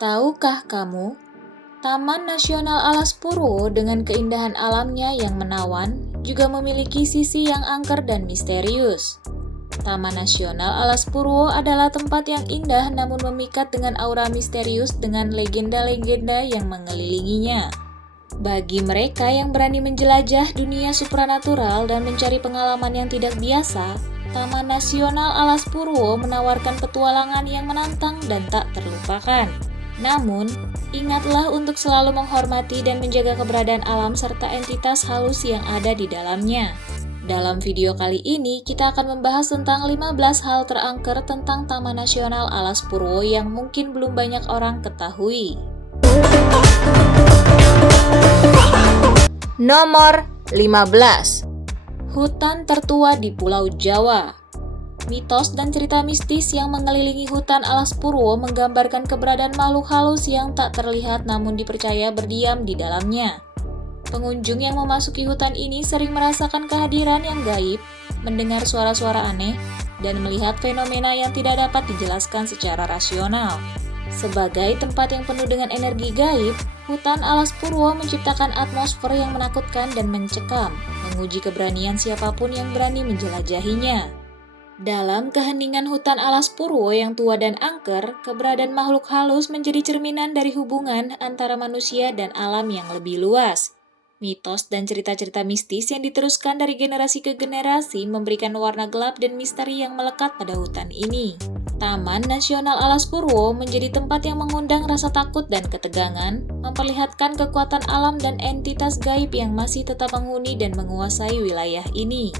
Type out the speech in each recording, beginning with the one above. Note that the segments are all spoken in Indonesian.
Tahukah kamu, Taman Nasional Alas Purwo dengan keindahan alamnya yang menawan juga memiliki sisi yang angker dan misterius. Taman Nasional Alas Purwo adalah tempat yang indah namun memikat dengan aura misterius dengan legenda-legenda yang mengelilinginya. Bagi mereka yang berani menjelajah dunia supranatural dan mencari pengalaman yang tidak biasa, Taman Nasional Alas Purwo menawarkan petualangan yang menantang dan tak terlupakan. Namun, ingatlah untuk selalu menghormati dan menjaga keberadaan alam serta entitas halus yang ada di dalamnya. Dalam video kali ini, kita akan membahas tentang 15 hal terangker tentang Taman Nasional Alas Purwo yang mungkin belum banyak orang ketahui. Nomor 15. Hutan tertua di Pulau Jawa. Mitos dan cerita mistis yang mengelilingi hutan Alas Purwo menggambarkan keberadaan makhluk halus yang tak terlihat namun dipercaya berdiam di dalamnya. Pengunjung yang memasuki hutan ini sering merasakan kehadiran yang gaib, mendengar suara-suara aneh, dan melihat fenomena yang tidak dapat dijelaskan secara rasional. Sebagai tempat yang penuh dengan energi gaib, hutan Alas Purwo menciptakan atmosfer yang menakutkan dan mencekam, menguji keberanian siapapun yang berani menjelajahinya. Dalam keheningan hutan Alas Purwo yang tua dan angker, keberadaan makhluk halus menjadi cerminan dari hubungan antara manusia dan alam yang lebih luas. Mitos dan cerita-cerita mistis yang diteruskan dari generasi ke generasi memberikan warna gelap dan misteri yang melekat pada hutan ini. Taman Nasional Alas Purwo menjadi tempat yang mengundang rasa takut dan ketegangan, memperlihatkan kekuatan alam dan entitas gaib yang masih tetap menghuni dan menguasai wilayah ini.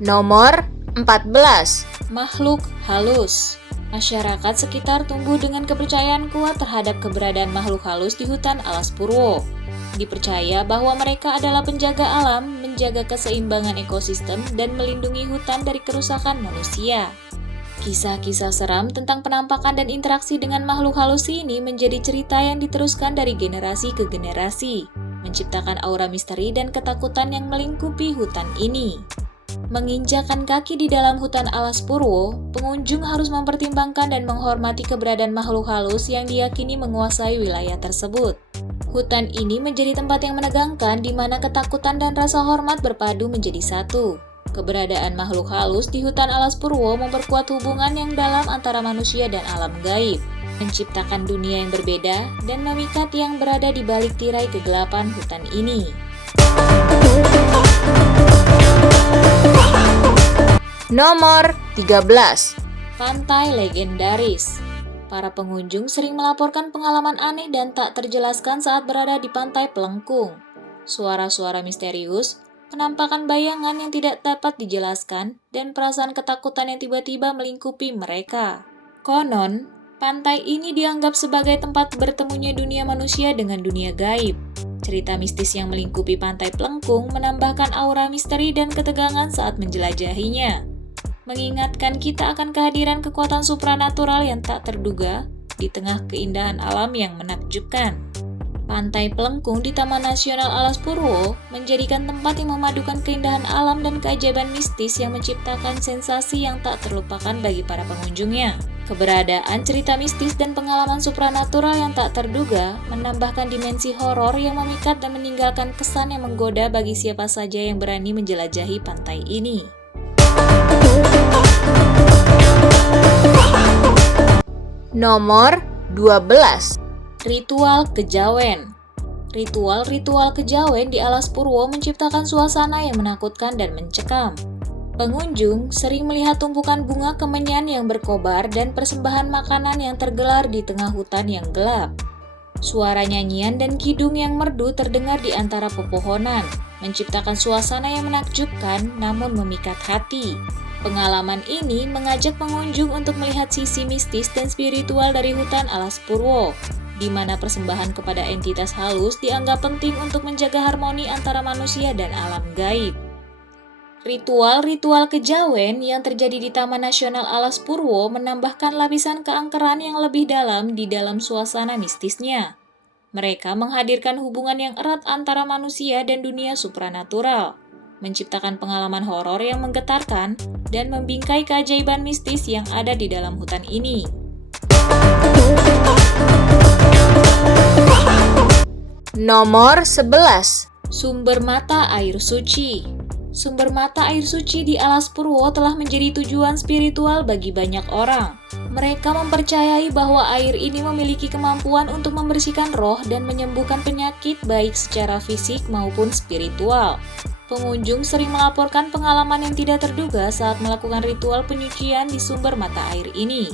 Nomor 14. Makhluk halus. Masyarakat sekitar tumbuh dengan kepercayaan kuat terhadap keberadaan makhluk halus di hutan Alas Purwo. Dipercaya bahwa mereka adalah penjaga alam, menjaga keseimbangan ekosistem, dan melindungi hutan dari kerusakan manusia. Kisah-kisah seram tentang penampakan dan interaksi dengan makhluk halus ini menjadi cerita yang diteruskan dari generasi ke generasi, menciptakan aura misteri dan ketakutan yang melingkupi hutan ini. Menginjakan kaki di dalam hutan Alas Purwo, pengunjung harus mempertimbangkan dan menghormati keberadaan makhluk halus yang diyakini menguasai wilayah tersebut. Hutan ini menjadi tempat yang menegangkan di mana ketakutan dan rasa hormat berpadu menjadi satu. Keberadaan makhluk halus di hutan Alas Purwo memperkuat hubungan yang dalam antara manusia dan alam gaib, menciptakan dunia yang berbeda dan memikat yang berada di balik tirai kegelapan hutan ini. Nomor 13. Pantai legendaris. Para pengunjung sering melaporkan pengalaman aneh dan tak terjelaskan saat berada di Pantai Pelengkung. Suara-suara misterius, penampakan bayangan yang tidak dapat dijelaskan, dan perasaan ketakutan yang tiba-tiba melingkupi mereka. Konon, pantai ini dianggap sebagai tempat bertemunya dunia manusia dengan dunia gaib. Cerita mistis yang melingkupi Pantai Pelengkung menambahkan aura misteri dan ketegangan saat menjelajahinya, mengingatkan kita akan kehadiran kekuatan supranatural yang tak terduga di tengah keindahan alam yang menakjubkan. Pantai Pelengkung di Taman Nasional Alas Purwo menjadikan tempat yang memadukan keindahan alam dan keajaiban mistis yang menciptakan sensasi yang tak terlupakan bagi para pengunjungnya. Keberadaan cerita mistis dan pengalaman supranatural yang tak terduga menambahkan dimensi horor yang memikat dan meninggalkan kesan yang menggoda bagi siapa saja yang berani menjelajahi pantai ini. Nomor 12. Ritual Kejawen. Ritual-ritual kejawen di Alas Purwo menciptakan suasana yang menakutkan dan mencekam. Pengunjung sering melihat tumpukan bunga kemenyan yang berkobar dan persembahan makanan yang tergelar di tengah hutan yang gelap. Suara nyanyian dan kidung yang merdu terdengar di antara pepohonan, menciptakan suasana yang menakjubkan namun memikat hati. Pengalaman ini mengajak pengunjung untuk melihat sisi mistis dan spiritual dari hutan Alas Purwo, di mana persembahan kepada entitas halus dianggap penting untuk menjaga harmoni antara manusia dan alam gaib. Ritual-ritual kejawen yang terjadi di Taman Nasional Alas Purwo menambahkan lapisan keangkeran yang lebih dalam di dalam suasana mistisnya. Mereka menghadirkan hubungan yang erat antara manusia dan dunia supranatural. menciptakan pengalaman horor yang menggetarkan dan membingkai keajaiban mistis yang ada di dalam hutan ini. Nomor 11. Sumber mata air suci. Sumber mata air suci di Alas Purwo telah menjadi tujuan spiritual bagi banyak orang. Mereka mempercayai bahwa air ini memiliki kemampuan untuk membersihkan roh dan menyembuhkan penyakit baik secara fisik maupun spiritual. Pengunjung sering melaporkan pengalaman yang tidak terduga saat melakukan ritual penyucian di sumber mata air ini.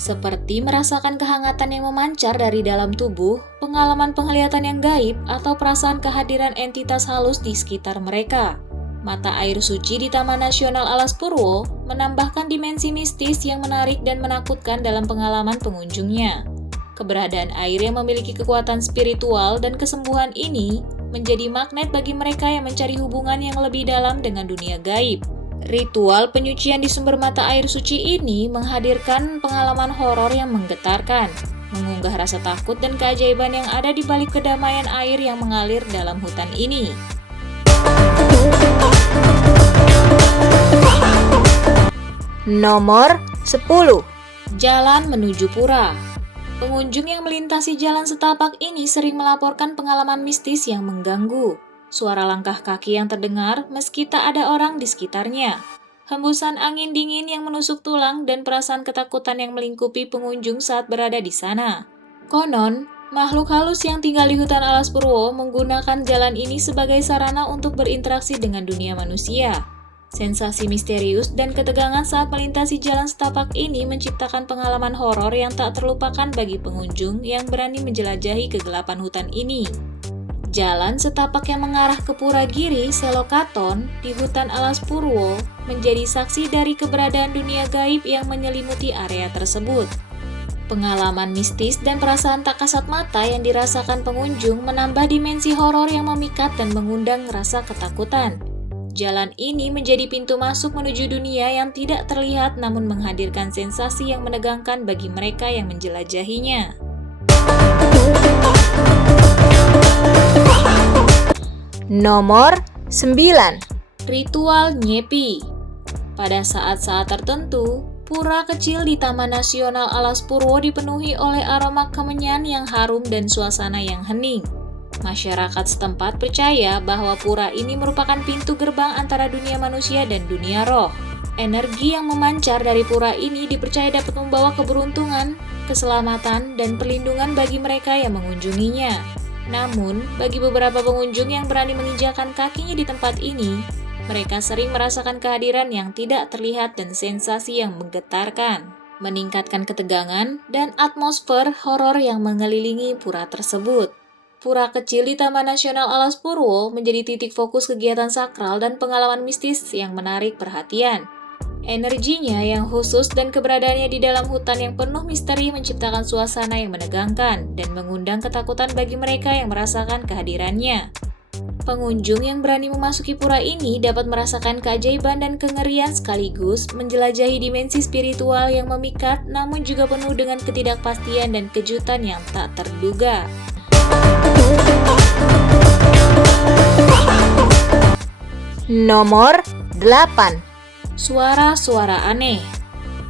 Seperti merasakan kehangatan yang memancar dari dalam tubuh, pengalaman penglihatan yang gaib, atau perasaan kehadiran entitas halus di sekitar mereka. Mata air suci di Taman Nasional Alas Purwo menambahkan dimensi mistis yang menarik dan menakutkan dalam pengalaman pengunjungnya. Keberadaan air yang memiliki kekuatan spiritual dan kesembuhan ini menjadi magnet bagi mereka yang mencari hubungan yang lebih dalam dengan dunia gaib. Ritual penyucian di sumber mata air suci ini menghadirkan pengalaman horor yang menggetarkan, mengunggah rasa takut dan keajaiban yang ada di balik kedamaian air yang mengalir dalam hutan ini. Nomor 10. Jalan menuju pura. Pengunjung yang melintasi jalan setapak ini sering melaporkan pengalaman mistis yang mengganggu. Suara langkah kaki yang terdengar meski tak ada orang di sekitarnya. Hembusan angin dingin yang menusuk tulang dan perasaan ketakutan yang melingkupi pengunjung saat berada di sana. Konon, makhluk halus yang tinggal di hutan Alas Purwo menggunakan jalan ini sebagai sarana untuk berinteraksi dengan dunia manusia. Sensasi misterius dan ketegangan saat melintasi jalan setapak ini menciptakan pengalaman horor yang tak terlupakan bagi pengunjung yang berani menjelajahi kegelapan hutan ini. Jalan setapak yang mengarah ke Pura Giri Selokaton di hutan Alas Purwo menjadi saksi dari keberadaan dunia gaib yang menyelimuti area tersebut. Pengalaman mistis dan perasaan tak kasat mata yang dirasakan pengunjung menambah dimensi horor yang memikat dan mengundang rasa ketakutan. Jalan ini menjadi pintu masuk menuju dunia yang tidak terlihat namun menghadirkan sensasi yang menegangkan bagi mereka yang menjelajahinya. Nomor 9. Ritual Nyepi. Pada saat-saat tertentu, pura kecil di Taman Nasional Alas Purwo dipenuhi oleh aroma kemenyan yang harum dan suasana yang hening. Masyarakat setempat percaya bahwa pura ini merupakan pintu gerbang antara dunia manusia dan dunia roh. Energi yang memancar dari pura ini dipercaya dapat membawa keberuntungan, keselamatan, dan perlindungan bagi mereka yang mengunjunginya. Namun, bagi beberapa pengunjung yang berani menginjakan kakinya di tempat ini, mereka sering merasakan kehadiran yang tidak terlihat dan sensasi yang menggetarkan, meningkatkan ketegangan dan atmosfer horor yang mengelilingi pura tersebut. Pura kecil di Taman Nasional Alas Purwo menjadi titik fokus kegiatan sakral dan pengalaman mistis yang menarik perhatian. Energinya yang khusus dan keberadaannya di dalam hutan yang penuh misteri menciptakan suasana yang menegangkan dan mengundang ketakutan bagi mereka yang merasakan kehadirannya. Pengunjung yang berani memasuki pura ini dapat merasakan keajaiban dan kengerian sekaligus menjelajahi dimensi spiritual yang memikat namun juga penuh dengan ketidakpastian dan kejutan yang tak terduga. Nomor 8. Suara-suara aneh.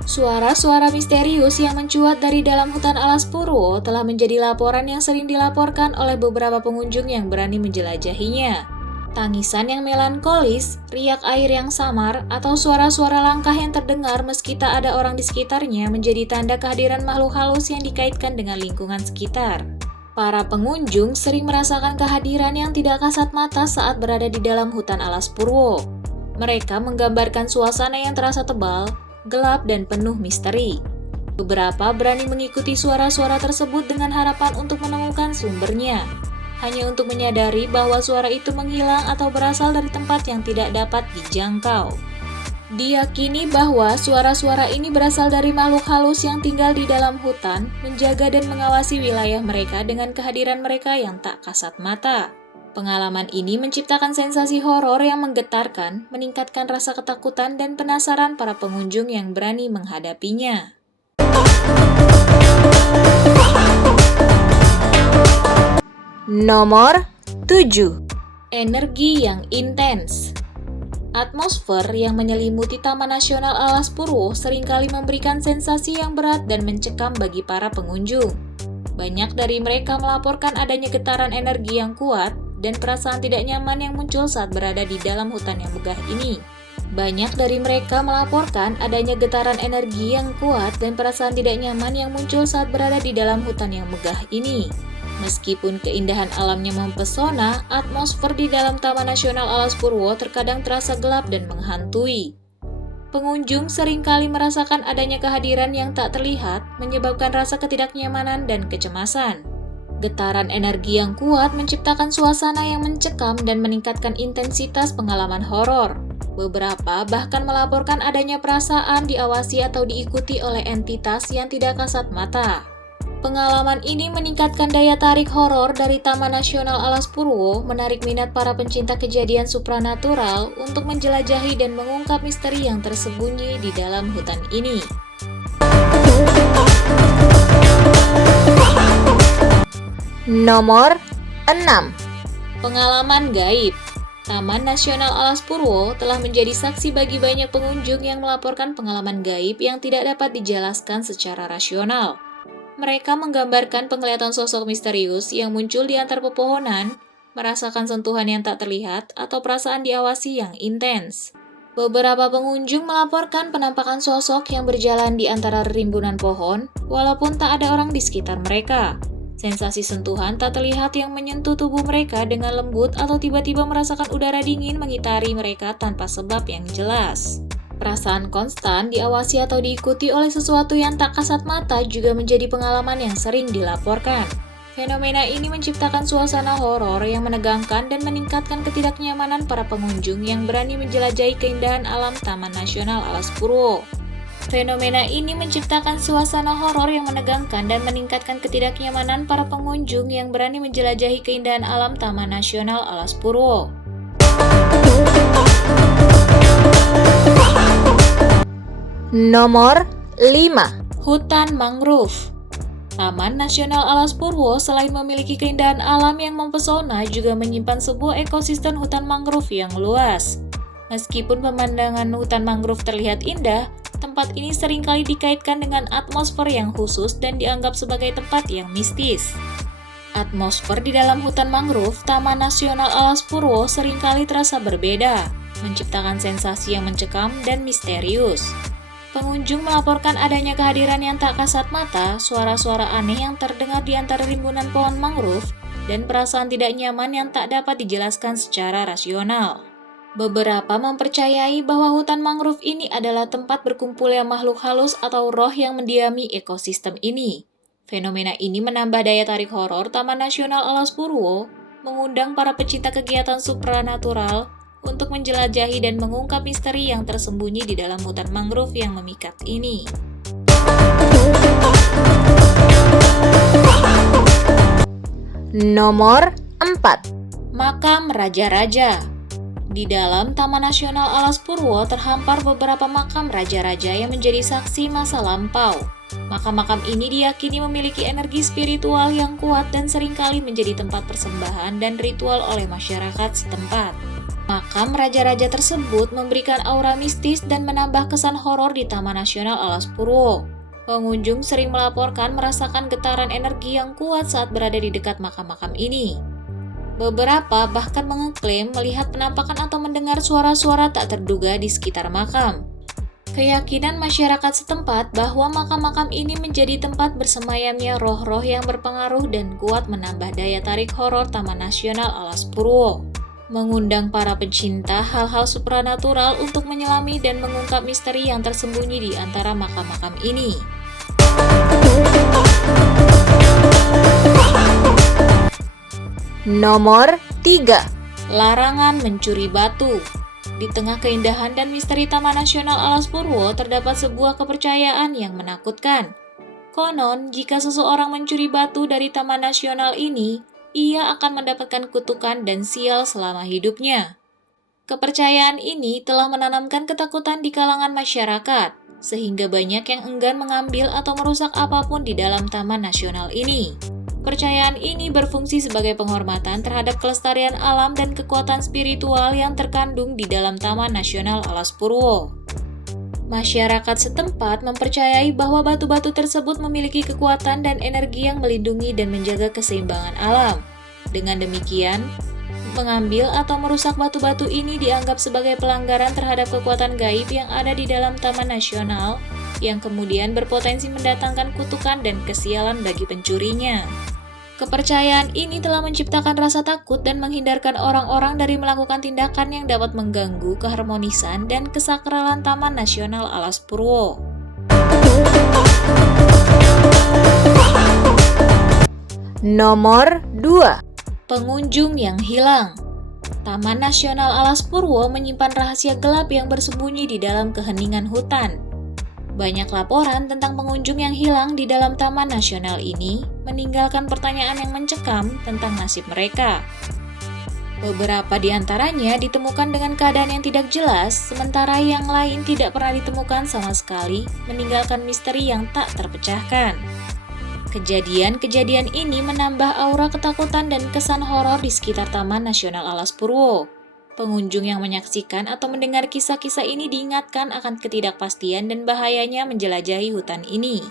Suara-suara misterius yang mencuat dari dalam hutan Alas Purwo telah menjadi laporan yang sering dilaporkan oleh beberapa pengunjung yang berani menjelajahinya. Tangisan yang melankolis, riak air yang samar, atau suara-suara langkah yang terdengar meski tak ada orang di sekitarnya menjadi tanda kehadiran makhluk halus yang dikaitkan dengan lingkungan sekitar. Para pengunjung sering merasakan kehadiran yang tidak kasat mata saat berada di dalam hutan Alas Purwo. Mereka menggambarkan suasana yang terasa tebal, gelap, dan penuh misteri. Beberapa berani mengikuti suara-suara tersebut dengan harapan untuk menemukan sumbernya, hanya untuk menyadari bahwa suara itu menghilang atau berasal dari tempat yang tidak dapat dijangkau. Diyakini bahwa suara-suara ini berasal dari makhluk halus yang tinggal di dalam hutan, menjaga dan mengawasi wilayah mereka dengan kehadiran mereka yang tak kasat mata. Pengalaman ini menciptakan sensasi horor yang menggetarkan, meningkatkan rasa ketakutan dan penasaran para pengunjung yang berani menghadapinya. Nomor 7. Energi yang intens. Atmosfer yang menyelimuti Taman Nasional Alas Purwo seringkali memberikan sensasi yang berat dan mencekam bagi para pengunjung. Banyak dari mereka melaporkan adanya getaran energi yang kuat dan perasaan tidak nyaman yang muncul saat berada di dalam hutan yang megah ini. Banyak dari mereka melaporkan adanya getaran energi yang kuat dan perasaan tidak nyaman yang muncul saat berada di dalam hutan yang megah ini. Meskipun keindahan alamnya mempesona, atmosfer di dalam Taman Nasional Alas Purwo terkadang terasa gelap dan menghantui. Pengunjung seringkali merasakan adanya kehadiran yang tak terlihat, menyebabkan rasa ketidaknyamanan dan kecemasan. Getaran energi yang kuat menciptakan suasana yang mencekam dan meningkatkan intensitas pengalaman horor. Beberapa bahkan melaporkan adanya perasaan diawasi atau diikuti oleh entitas yang tidak kasat mata. Pengalaman ini meningkatkan daya tarik horor dari Taman Nasional Alas Purwo, menarik minat para pencinta kejadian supranatural untuk menjelajahi dan mengungkap misteri yang tersembunyi di dalam hutan ini. Nomor 6. Pengalaman gaib. Taman Nasional Alas Purwo telah menjadi saksi bagi banyak pengunjung yang melaporkan pengalaman gaib yang tidak dapat dijelaskan secara rasional. Mereka menggambarkan penglihatan sosok misterius yang muncul di antara pepohonan, merasakan sentuhan yang tak terlihat, atau perasaan diawasi yang intens. Beberapa pengunjung melaporkan penampakan sosok yang berjalan di antara rimbunan pohon, walaupun tak ada orang di sekitar mereka. Sensasi sentuhan tak terlihat yang menyentuh tubuh mereka dengan lembut atau tiba-tiba merasakan udara dingin mengitari mereka tanpa sebab yang jelas. Perasaan konstan diawasi atau diikuti oleh sesuatu yang tak kasat mata juga menjadi pengalaman yang sering dilaporkan. Fenomena ini menciptakan suasana horor yang menegangkan dan meningkatkan ketidaknyamanan para pengunjung yang berani menjelajahi keindahan alam Taman Nasional Alas Purwo. Fenomena ini menciptakan suasana horor yang menegangkan dan meningkatkan ketidaknyamanan para pengunjung yang berani menjelajahi keindahan alam Taman Nasional Alas Purwo. Nomor 5. Hutan mangrove. Taman Nasional Alas Purwo selain memiliki keindahan alam yang mempesona juga menyimpan sebuah ekosistem hutan mangrove yang luas. Meskipun pemandangan hutan mangrove terlihat indah, tempat ini seringkali dikaitkan dengan atmosfer yang khusus dan dianggap sebagai tempat yang mistis. Atmosfer di dalam hutan mangrove Taman Nasional Alas Purwo seringkali terasa berbeda, menciptakan sensasi yang mencekam dan misterius. Pengunjung melaporkan adanya kehadiran yang tak kasat mata, suara-suara aneh yang terdengar di antara rimbunan pohon mangrove, dan perasaan tidak nyaman yang tak dapat dijelaskan secara rasional. Beberapa mempercayai bahwa hutan mangrove ini adalah tempat berkumpulnya makhluk halus atau roh yang mendiami ekosistem ini. Fenomena ini menambah daya tarik horor Taman Nasional Alas Purwo, mengundang para pecinta kegiatan supranatural untuk menjelajahi dan mengungkap misteri yang tersembunyi di dalam hutan mangrove yang memikat ini. Nomor 4. Makam Raja-Raja. Di dalam Taman Nasional Alas Purwo terhampar beberapa makam raja-raja yang menjadi saksi masa lampau. Makam-makam ini diyakini memiliki energi spiritual yang kuat dan seringkali menjadi tempat persembahan dan ritual oleh masyarakat setempat. Makam raja-raja tersebut memberikan aura mistis dan menambah kesan horor di Taman Nasional Alas Purwo. Pengunjung sering melaporkan merasakan getaran energi yang kuat saat berada di dekat makam-makam ini. Beberapa bahkan mengklaim melihat penampakan atau mendengar suara-suara tak terduga di sekitar makam. Keyakinan masyarakat setempat bahwa makam-makam ini menjadi tempat bersemayamnya roh-roh yang berpengaruh dan kuat menambah daya tarik horor Taman Nasional Alas Purwo, mengundang para pencinta hal-hal supranatural untuk menyelami dan mengungkap misteri yang tersembunyi di antara makam-makam ini. Nomor 3. Larangan mencuri batu. Di tengah keindahan dan misteri Taman Nasional Alas Purwo terdapat sebuah kepercayaan yang menakutkan. Konon, jika seseorang mencuri batu dari Taman Nasional ini, ia akan mendapatkan kutukan dan sial selama hidupnya. Kepercayaan ini telah menanamkan ketakutan di kalangan masyarakat, sehingga banyak yang enggan mengambil atau merusak apapun di dalam Taman Nasional ini. Kepercayaan ini berfungsi sebagai penghormatan terhadap kelestarian alam dan kekuatan spiritual yang terkandung di dalam Taman Nasional Alas Purwo. Masyarakat setempat mempercayai bahwa batu-batu tersebut memiliki kekuatan dan energi yang melindungi dan menjaga keseimbangan alam. Dengan demikian, mengambil atau merusak batu-batu ini dianggap sebagai pelanggaran terhadap kekuatan gaib yang ada di dalam Taman Nasional, yang kemudian berpotensi mendatangkan kutukan dan kesialan bagi pencurinya. Kepercayaan ini telah menciptakan rasa takut dan menghindarkan orang-orang dari melakukan tindakan yang dapat mengganggu keharmonisan dan kesakralan Taman Nasional Alas Purwo. Nomor 2. Pengunjung yang hilang. Taman Nasional Alas Purwo menyimpan rahasia gelap yang bersembunyi di dalam keheningan hutan. Banyak laporan tentang pengunjung yang hilang di dalam Taman Nasional ini meninggalkan pertanyaan yang mencekam tentang nasib mereka. Beberapa di antaranya ditemukan dengan keadaan yang tidak jelas, sementara yang lain tidak pernah ditemukan sama sekali, meninggalkan misteri yang tak terpecahkan. Kejadian-kejadian ini menambah aura ketakutan dan kesan horor di sekitar Taman Nasional Alas Purwo. Pengunjung yang menyaksikan atau mendengar kisah-kisah ini diingatkan akan ketidakpastian dan bahayanya menjelajahi hutan ini.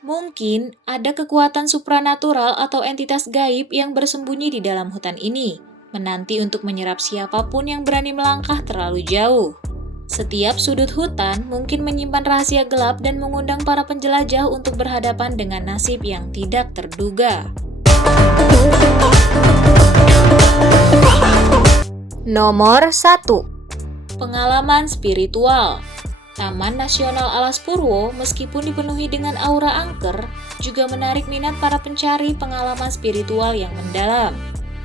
Mungkin ada kekuatan supranatural atau entitas gaib yang bersembunyi di dalam hutan ini, menanti untuk menyerap siapapun yang berani melangkah terlalu jauh. Setiap sudut hutan mungkin menyimpan rahasia gelap dan mengundang para penjelajah untuk berhadapan dengan nasib yang tidak terduga. Nomor 1. Pengalaman spiritual. Taman Nasional Alas Purwo, meskipun dipenuhi dengan aura angker, juga menarik minat para pencari pengalaman spiritual yang mendalam.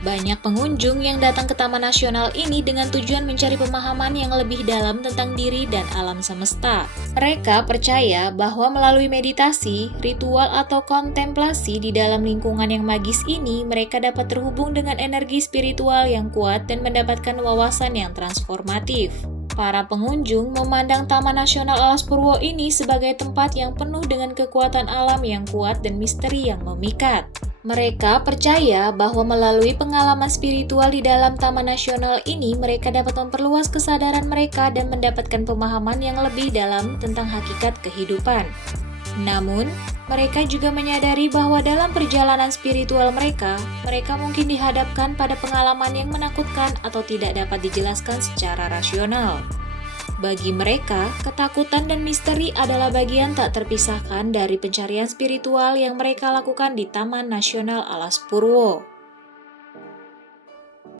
Banyak pengunjung yang datang ke Taman Nasional ini dengan tujuan mencari pemahaman yang lebih dalam tentang diri dan alam semesta. Mereka percaya bahwa melalui meditasi, ritual, atau kontemplasi di dalam lingkungan yang magis ini, mereka dapat terhubung dengan energi spiritual yang kuat dan mendapatkan wawasan yang transformatif. Para pengunjung memandang Taman Nasional Alas Purwo ini sebagai tempat yang penuh dengan kekuatan alam yang kuat dan misteri yang memikat. Mereka percaya bahwa melalui pengalaman spiritual di dalam Taman Nasional ini, mereka dapat memperluas kesadaran mereka dan mendapatkan pemahaman yang lebih dalam tentang hakikat kehidupan. Namun, mereka juga menyadari bahwa dalam perjalanan spiritual mereka mungkin dihadapkan pada pengalaman yang menakutkan atau tidak dapat dijelaskan secara rasional. Bagi mereka, ketakutan dan misteri adalah bagian tak terpisahkan dari pencarian spiritual yang mereka lakukan di Taman Nasional Alas Purwo.